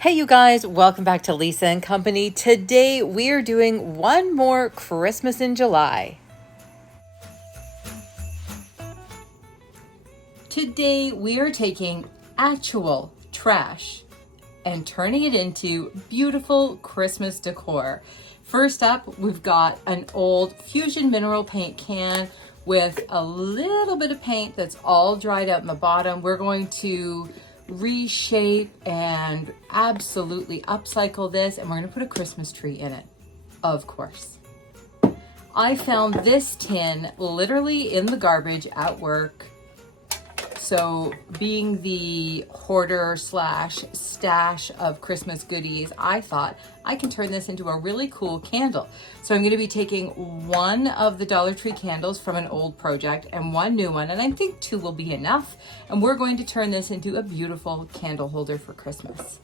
Hey you guys, welcome back to Lisa and Company. Today we are doing one more Christmas in July. Today we are taking actual trash and turning it into beautiful Christmas decor. First up, we've got an old Fusion mineral paint can with a little bit of paint that's all dried out in the bottom. We're going to reshape and absolutely upcycle this, and we're going to put a Christmas tree in it, of course. I found this tin literally in the garbage at work. So being the hoarder slash stash of Christmas goodies, I thought I can turn this into a really cool candle. So I'm going to be taking one of the Dollar Tree candles from an old project and one new one, and I think two will be enough. And we're going to turn this into a beautiful candle holder for Christmas.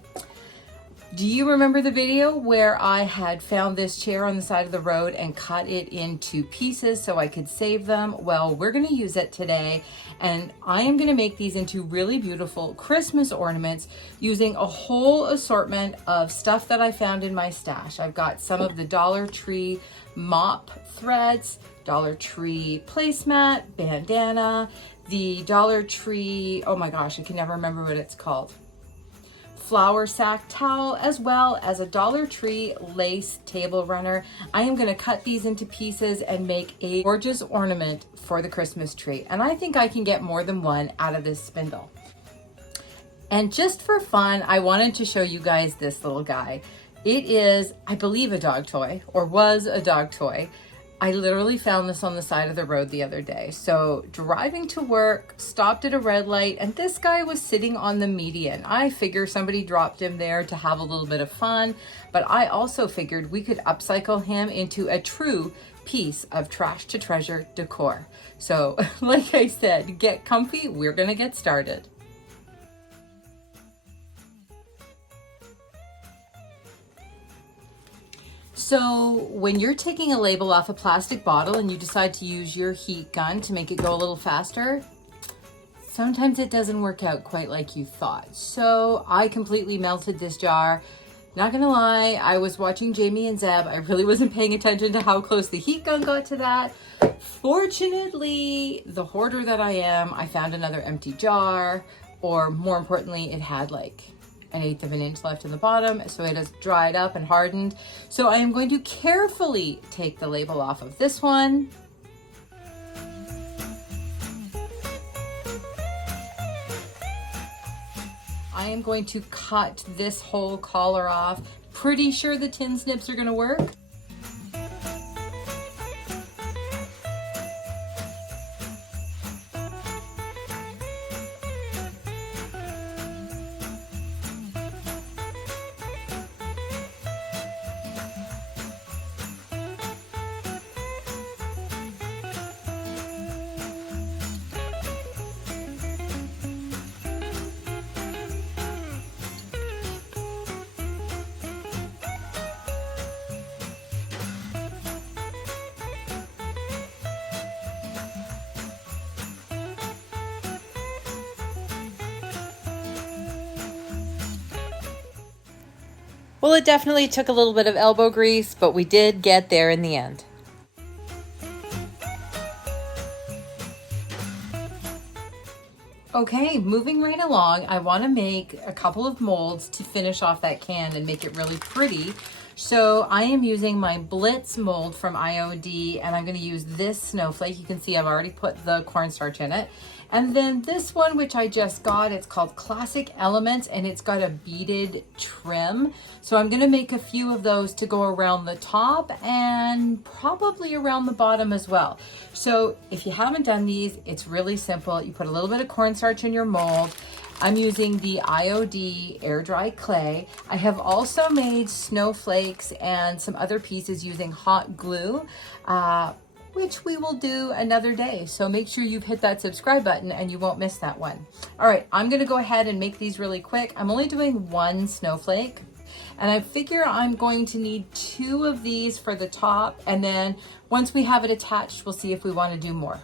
Do you remember the video where I had found this chair on the side of the road and cut it into pieces so I could save them? Well, we're going to use it today, and I am going to make these into really beautiful Christmas ornaments using a whole assortment of stuff that I found in my stash. I've got some of the Dollar Tree mop threads, Dollar Tree placemat, bandana, the Dollar Tree, oh my gosh, I can never remember what it's called, flour sack towel, as well as a Dollar Tree lace table runner. I am going to cut these into pieces and make a gorgeous ornament for the Christmas tree. And I think I can get more than one out of this spindle. And just for fun, I wanted to show you guys this little guy. It is, I believe, a dog toy, or was a dog toy. I literally found this on the side of the road the other day. So driving to work, stopped at a red light, and this guy was sitting on the median. I figure somebody dropped him there to have a little bit of fun, but I also figured we could upcycle him into a true piece of trash to treasure decor. So like I said, get comfy, we're gonna get started. So when you're taking a label off a plastic bottle and you decide to use your heat gun to make it go a little faster, sometimes it doesn't work out quite like you thought. So I completely melted this jar. Not gonna lie, I was watching Jamie and Zeb. I really wasn't paying attention to how close the heat gun got to that. Fortunately, the hoarder that I am, I found another empty jar, or more importantly, it had like 1/8 of an inch left in the bottom, so it has dried up and hardened. So I am going to carefully take the label off of this one. I am going to cut this whole collar off. Pretty sure the tin snips are going to work. Well, it definitely took a little bit of elbow grease, but we did get there in the end. Okay, moving right along, I want to make a couple of molds to finish off that can and make it really pretty. So I am using my Blitz mold from IOD, and I'm going to use this snowflake. You can see I've already put the cornstarch in it. And then this one, which I just got, it's called Classic Elements, and it's got a beaded trim. So I'm going to make a few of those to go around the top and probably around the bottom as well. So if you haven't done these, it's really simple. You put a little bit of cornstarch in your mold. I'm using the IOD air dry clay. I have also made snowflakes and some other pieces using hot glue, which we will do another day. So make sure you've hit that subscribe button and you won't miss that one. All right, I'm gonna go ahead and make these really quick. I'm only doing one snowflake, and I figure I'm going to need 2 of these for the top, and then once we have it attached, we'll see if we want to do more.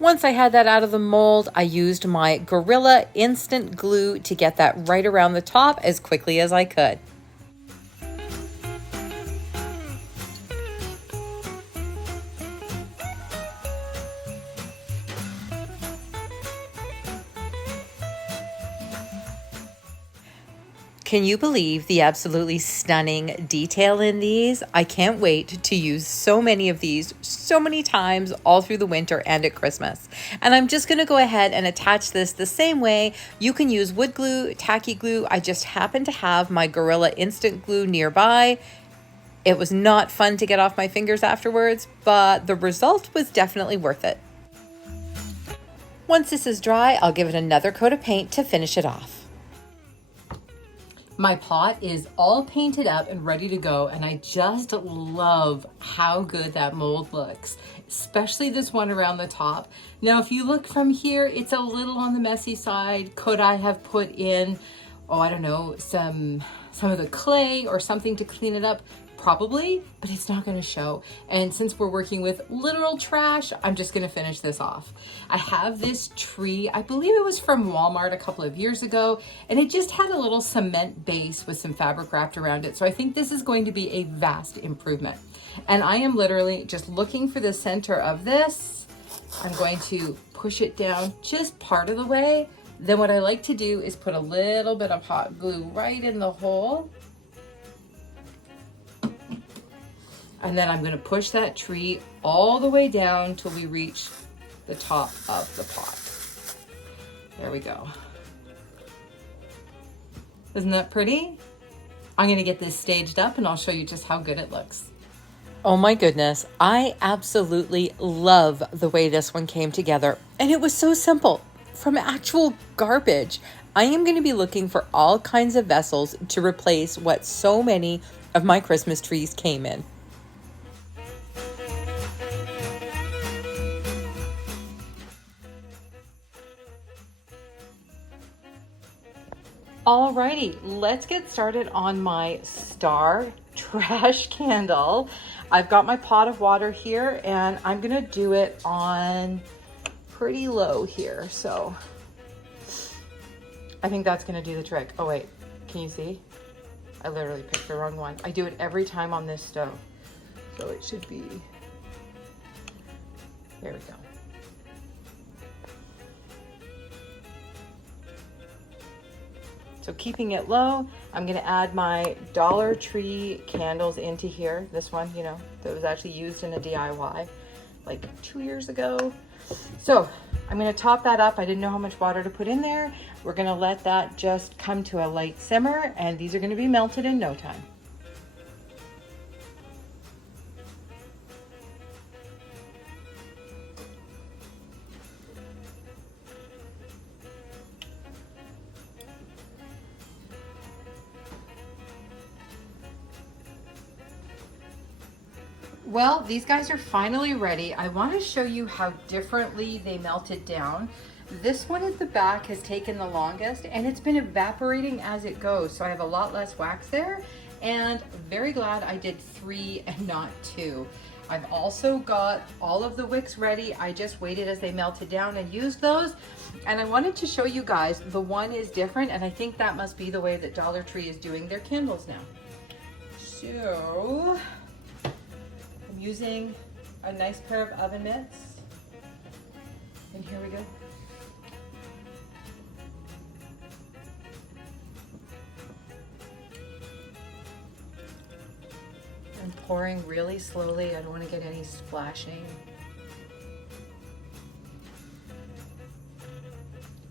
Once I had that out of the mold, I used my Gorilla Instant Glue to get that right around the top as quickly as I could. Can you believe the absolutely stunning detail in these? I can't wait to use so many of these so many times all through the winter and at Christmas. And I'm just gonna go ahead and attach this the same way. You can use wood glue, tacky glue. I just happen to have my Gorilla Instant Glue nearby. It was not fun to get off my fingers afterwards, but the result was definitely worth it. Once this is dry, I'll give it another coat of paint to finish it off. My pot is all painted up and ready to go, and I just love how good that mold looks, especially this one around the top. Now, if you look from here, it's a little on the messy side. Could I have put in, oh, I don't know, some of the clay or something to clean it up? Probably, but it's not gonna show. And since we're working with literal trash, I'm just gonna finish this off. I have this tree, I believe it was from Walmart a couple of years ago, and it just had a little cement base with some fabric wrapped around it. So I think this is going to be a vast improvement. And I am literally just looking for the center of this. I'm going to push it down just part of the way. Then what I like to do is put a little bit of hot glue right in the hole. And then I'm gonna push that tree all the way down till we reach the top of the pot. There we go. Isn't that pretty? I'm gonna get this staged up and I'll show you just how good it looks. Oh my goodness, I absolutely love the way this one came together. And it was so simple, from actual garbage. I am gonna be looking for all kinds of vessels to replace what so many of my Christmas trees came in. Alrighty, let's get started on my star trash candle. I've got my pot of water here and I'm gonna do it on pretty low here. So I think that's gonna do the trick. Oh wait, can you see? I literally picked the wrong one. I do it every time on this stove. So it should be, there we go. So keeping it low, I'm gonna add my Dollar Tree candles into here. This one, you know, that was actually used in a DIY like 2 years ago. So I'm gonna top that up. I didn't know how much water to put in there. We're gonna let that just come to a light simmer, and these are gonna be melted in no time. Well, these guys are finally ready. I want to show you how differently they melted down. This one at the back has taken the longest and it's been evaporating as it goes. So I have a lot less wax there, and very glad I did 3 and not 2. I've also got all of the wicks ready. I just waited as they melted down and used those. And I wanted to show you guys, the one is different, and I think that must be the way that Dollar Tree is doing their candles now. So I'm using a nice pair of oven mitts, and here we go. I'm pouring really slowly. I don't want to get any splashing.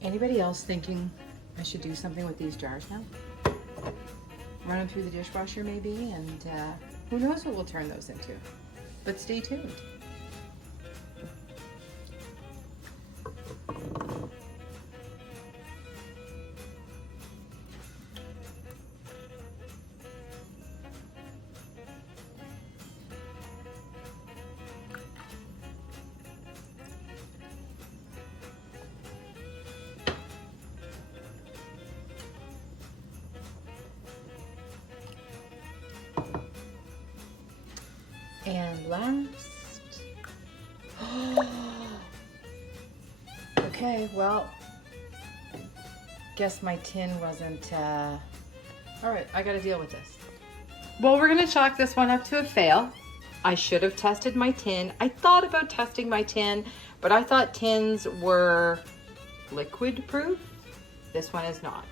Anybody else thinking I should do something with these jars now? Run them through the dishwasher maybe, and who knows what we'll turn those into. But stay tuned. And last, Okay, well, guess my tin wasn't, all right, I gotta deal with this. Well, we're gonna chalk this one up to a fail. I should have tested my tin. I thought about testing my tin, but I thought tins were liquid proof. This one is not.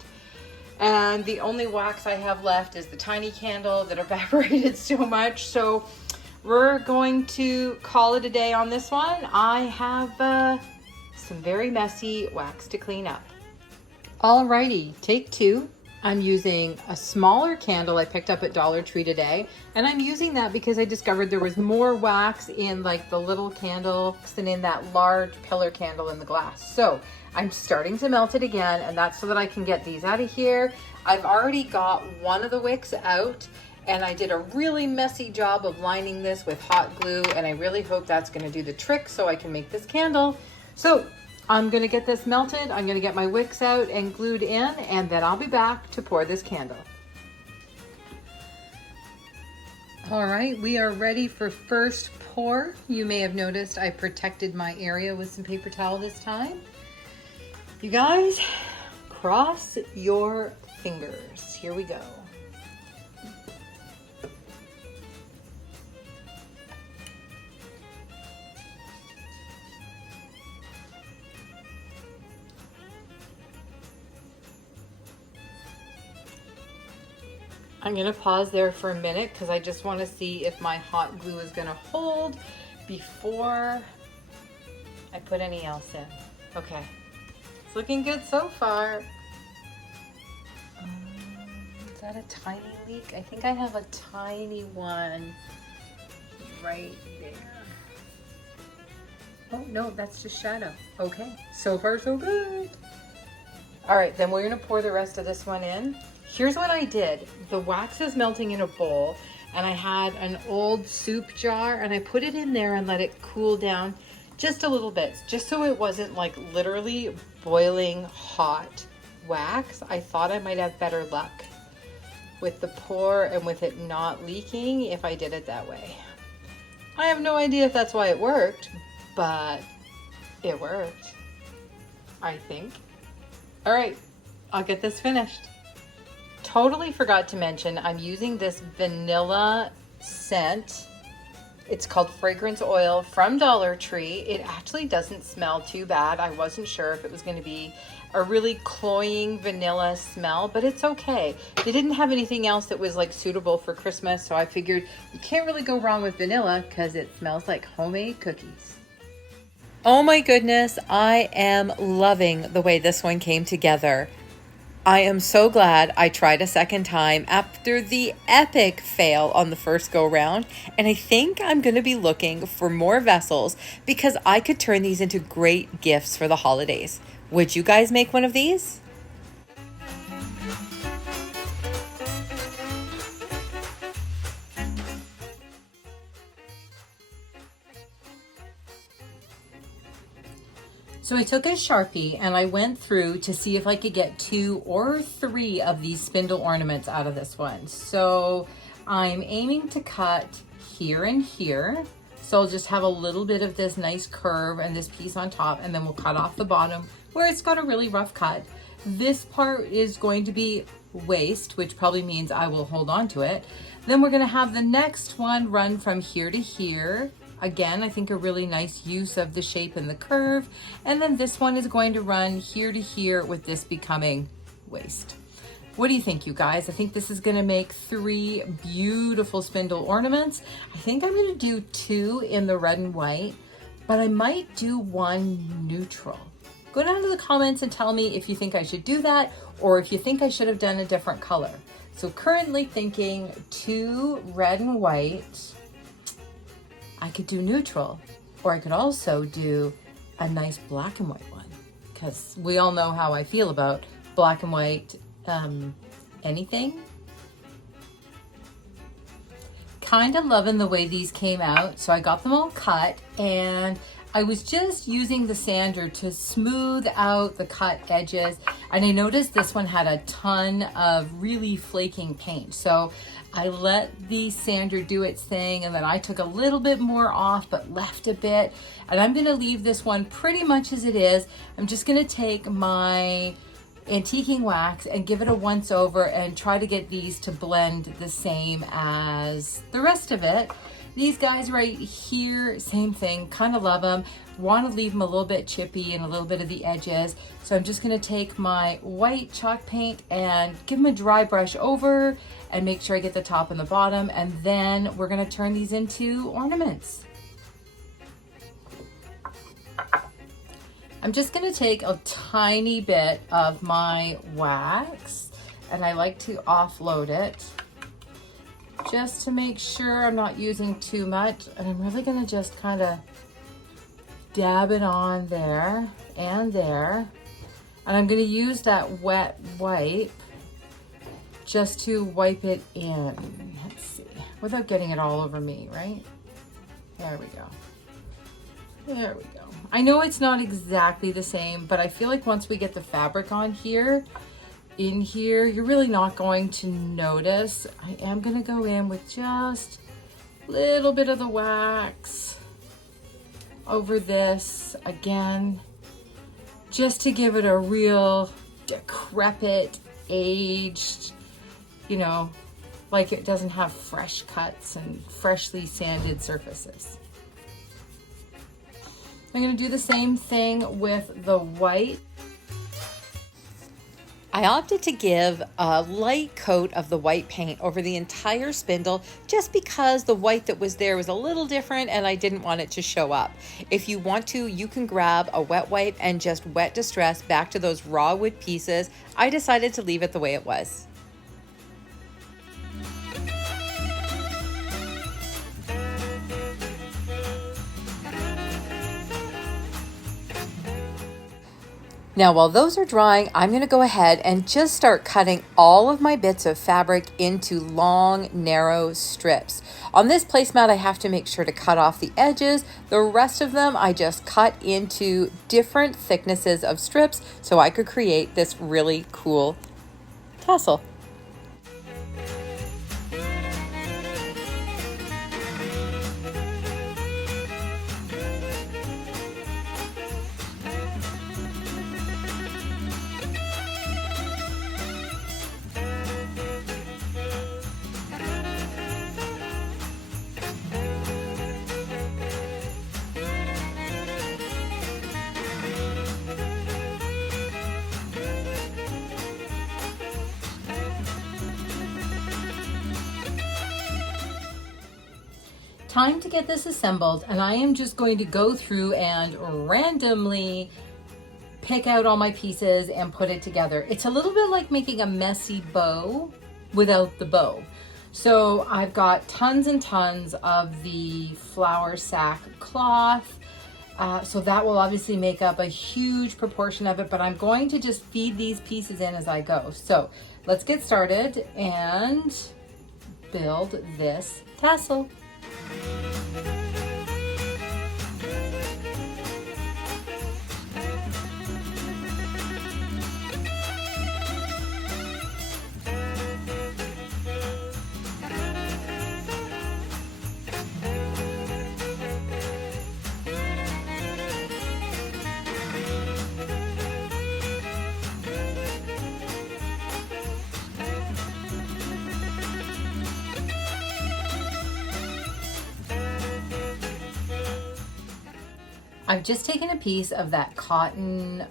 And the only wax I have left is the tiny candle that evaporated so much. So we're going to call it a day on this one. I have some very messy wax to clean up. Alrighty, take two. I'm using a smaller candle I picked up at Dollar Tree today. And I'm using that because I discovered there was more wax in like the little candle than in that large pillar candle in the glass. So I'm starting to melt it again, and that's so that I can get these out of here. I've already got one of the wicks out, and I did a really messy job of lining this with hot glue, and I really hope that's gonna do the trick so I can make this candle. So I'm gonna get this melted, I'm gonna get my wicks out and glued in, and then I'll be back to pour this candle. All right, we are ready for first pour. You may have noticed I protected my area with some paper towel this time. You guys, cross your fingers. Here we go. I'm gonna pause there for a minute because I just want to see if my hot glue is gonna hold before I put any else in. Okay, it's looking good so far. Is that a tiny leak? I think I have a tiny one right there. Oh no, that's just shadow. Okay, so far so good. All right, then we're gonna pour the rest of this one in. Here's what I did. The wax is melting in a bowl, and I had an old soup jar, and I put it in there and let it cool down just a little bit, just so it wasn't like literally boiling hot wax. I thought I might have better luck with the pour and with it not leaking if I did it that way. I have no idea if that's why it worked, but it worked, I think. All right, I'll get this finished. Totally forgot to mention, I'm using this vanilla scent. It's called Fragrance Oil from Dollar Tree. It actually doesn't smell too bad. I wasn't sure if it was going to be a really cloying vanilla smell, but it's okay. They didn't have anything else that was like suitable for Christmas, so I figured you can't really go wrong with vanilla because it smells like homemade cookies. Oh my goodness, I am loving the way this one came together. I am so glad I tried a second time after the epic fail on the first go round, and I think I'm going to be looking for more vessels because I could turn these into great gifts for the holidays. Would you guys make one of these? So I took a Sharpie and I went through to see if I could get 2 or 3 of these spindle ornaments out of this one. So I'm aiming to cut here and here. So I'll just have a little bit of this nice curve and this piece on top, and then we'll cut off the bottom where it's got a really rough cut. This part is going to be waste, which probably means I will hold on to it. Then we're gonna have the next one run from here to here. Again, I think a really nice use of the shape and the curve. And then this one is going to run here to here with this becoming waist. What do you think, you guys? I think this is gonna make 3 beautiful spindle ornaments. I think I'm gonna do 2 in the red and white, but I might do 1 neutral. Go down to the comments and tell me if you think I should do that or if you think I should have done a different color. So currently thinking 2 red and white. I could do neutral, or I could also do a nice black and white one, because we all know how I feel about black and white anything. Kind of loving the way these came out. So I got them all cut, and I was just using the sander to smooth out the cut edges, and I noticed this one had a ton of really flaking paint. So I let the sander do its thing, and then I took a little bit more off but left a bit. And I'm gonna leave this one pretty much as it is. I'm just gonna take my antiquing wax and give it a once over and try to get these to blend the same as the rest of it. These guys right here, same thing, kind of love them. Want to leave them a little bit chippy and a little bit of the edges. So I'm just going to take my white chalk paint and give them a dry brush over and make sure I get the top and the bottom. And then we're going to turn these into ornaments. I'm just going to take a tiny bit of my wax, and I like to offload it just to make sure I'm not using too much. And I'm really gonna just kind of dab it on there and there. And I'm gonna use that wet wipe just to wipe it in. Let's see, without getting it all over me, right? There we go. There we go. I know it's not exactly the same, but I feel like once we get the fabric on here, in here, you're really not going to notice. I am gonna go in with just a little bit of the wax over this again, just to give it a real decrepit, aged, you know, like it doesn't have fresh cuts and freshly sanded surfaces. I'm gonna do the same thing with the white. I opted to give a light coat of the white paint over the entire spindle just because the white that was there was a little different and I didn't want it to show up. If you want to, you can grab a wet wipe and just wet distress back to those raw wood pieces. I decided to leave it the way it was. Now, while those are drying, I'm going to go ahead and just start cutting all of my bits of fabric into long, narrow strips. On this placemat, I have to make sure to cut off the edges. The rest of them, I just cut into different thicknesses of strips so I could create this really cool tassel. Time to get this assembled, and I am just going to go through and randomly pick out all my pieces and put it together. It's a little bit like making a messy bow without the bow. So I've got tons and tons of the flour sack cloth. So that will obviously make up a huge proportion of it, but I'm going to just feed these pieces in as I go. So let's get started and build this tassel. I've just taken a piece of that cotton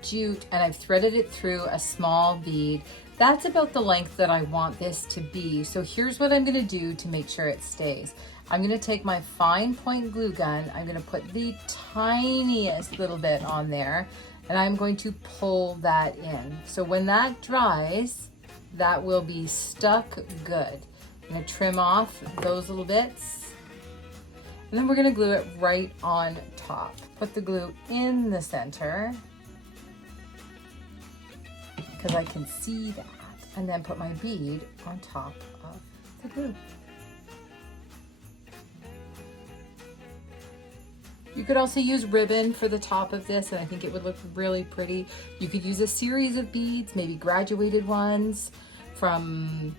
jute and I've threaded it through a small bead. That's about the length that I want this to be. So here's what I'm gonna do to make sure it stays. I'm gonna take my fine point glue gun, I'm gonna put the tiniest little bit on there, and I'm going to pull that in. So when that dries, that will be stuck good. I'm gonna trim off those little bits. And then we're gonna glue it right on top. Put the glue in the center because I can see that. And then put my bead on top of the glue. You could also use ribbon for the top of this, and I think it would look really pretty. You could use a series of beads, maybe graduated ones from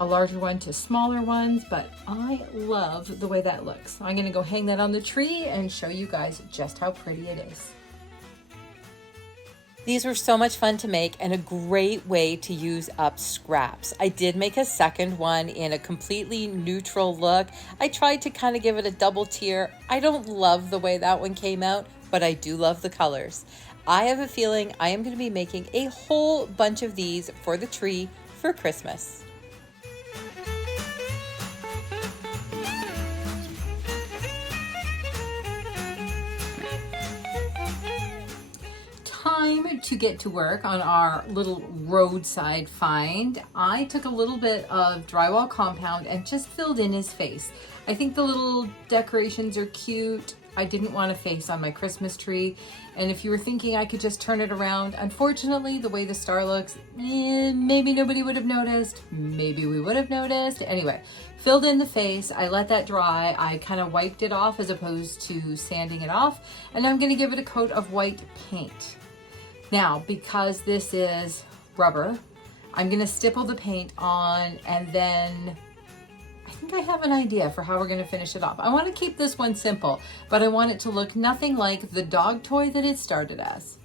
a larger one to smaller ones, but I love the way that looks. So I'm gonna go hang that on the tree and show you guys just how pretty it is. These were so much fun to make and a great way to use up scraps. I did make a second one in a completely neutral look. I tried to kind of give it a double tier. I don't love the way that one came out, but I do love the colors. I have a feeling I am going to be making a whole bunch of these for the tree for Christmas. Time to get to work on our little roadside find. I took a little bit of drywall compound and just filled in his face. I think the little decorations are cute. I didn't want a face on my Christmas tree. And if you were thinking I could just turn it around, unfortunately, the way the star looks, maybe nobody would have noticed. Maybe we would have noticed. Anyway, filled in the face. I let that dry. I kind of wiped it off as opposed to sanding it off. And I'm going to give it a coat of white paint. Now, because this is rubber, I'm gonna stipple the paint on, and then I think I have an idea for how we're gonna finish it off. I wanna keep this one simple, but I want it to look nothing like the dog toy that it started as.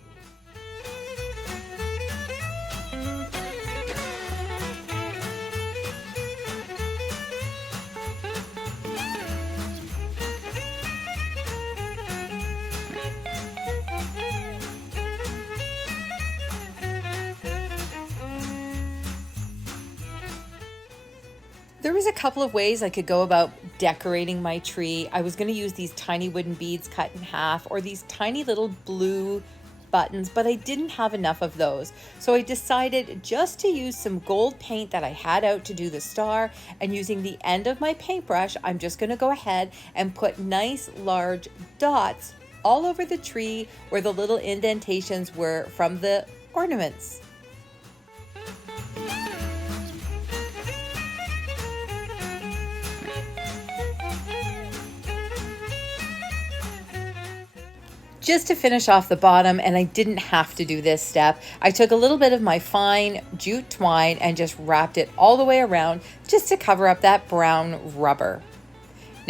There was a couple of ways I could go about decorating my tree. I was going to use these tiny wooden beads cut in half or these tiny little blue buttons, but I didn't have enough of those. So I decided just to use some gold paint that I had out to do the star, and using the end of my paintbrush, I'm just going to go ahead and put nice large dots all over the tree where the little indentations were from the ornaments. Just to finish off the bottom, and I didn't have to do this step, I took a little bit of my fine jute twine and just wrapped it all the way around just to cover up that brown rubber.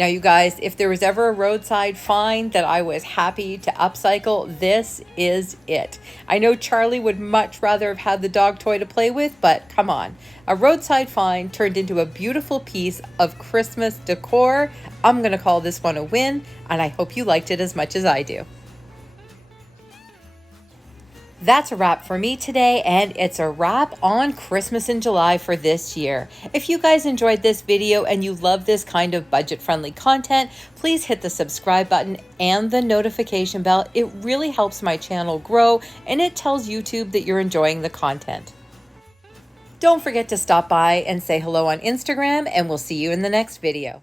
Now you guys, if there was ever a roadside find that I was happy to upcycle, this is it. I know Charlie would much rather have had the dog toy to play with, but come on. A roadside find turned into a beautiful piece of Christmas decor. I'm gonna call this one a win, and I hope you liked it as much as I do. That's a wrap for me today, and it's a wrap on Christmas in July for this year. If you guys enjoyed this video and you love this kind of budget-friendly content, please hit the subscribe button and the notification bell. It really helps my channel grow, and it tells YouTube that you're enjoying the content. Don't forget to stop by and say hello on Instagram, and we'll see you in the next video.